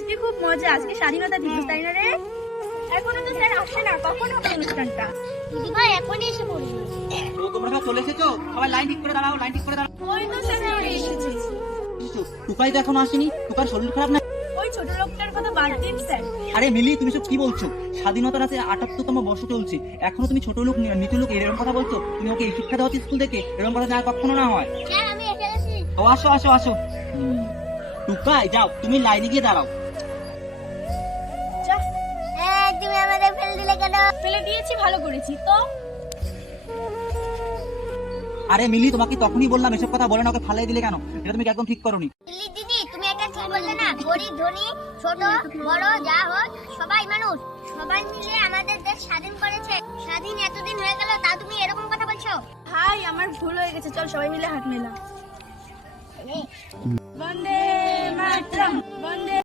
আজকে খুব মজা, আজকে স্বাধীনতা দিবস, তাই না রে? এখনো তো স্যার আসে না, কখন হবে অনুষ্ঠানটা? দিদিভাই এখনই এসে পড়বে। তো তোমরা সব চলে এসেছো? সবাই লাইন ঠিক করে দাঁড়াও, লাইন ঠিক করে দাঁড়াও। ওই তো স্যার চলে এসেছে। টুকাই তো এখনো আসেনি, টুকার শরীর খারাপ না? ওই ছোট লোকটার কথা বাদ দিন স্যার। আরে মিলি, তুমি সব কি বলছো? স্বাধীনতার হাতে ৭৮তম বর্ষ চলছে, এখনো তুমি ছোট লোক নিচু লোক এরকম কথা বলছো? তুমি ওকে এই শিক্ষা দেওয়া স্কুল থেকে? এরকম কথা না কখনো না হয়। স্যার আমি এসে গেছি। ও আসো আসো আসো। টুকাই যাও, তুমি লাইনে গিয়ে দাঁড়াও। যা, তুমি আমাদের ফেলে দিলে কেন? ফেলে দিয়েছি, ভালো করেছি তো। আরে মিলি, তোমাকে তখনই বললাম এসব কথা বলে না, ওকে ফালাই দিলে কেন? এটা তুমি একদম ঠিক করোনি। লিলি দিদি তুমি একটা ঠিক বললে না, গরিব ধনী ছোট বড় যা হোক সবাই মানুষ, সবাই মিলে আমাদের দেশ স্বাধীন করেছে। স্বাধীন এতদিন হয়ে গেল তা তুমি এরকম কথা বলছো? ভাই আমার ভুল হয়ে গেছে, চল সবাই মিলে হাত মেলা। বন্দে মাতরম, বন্দে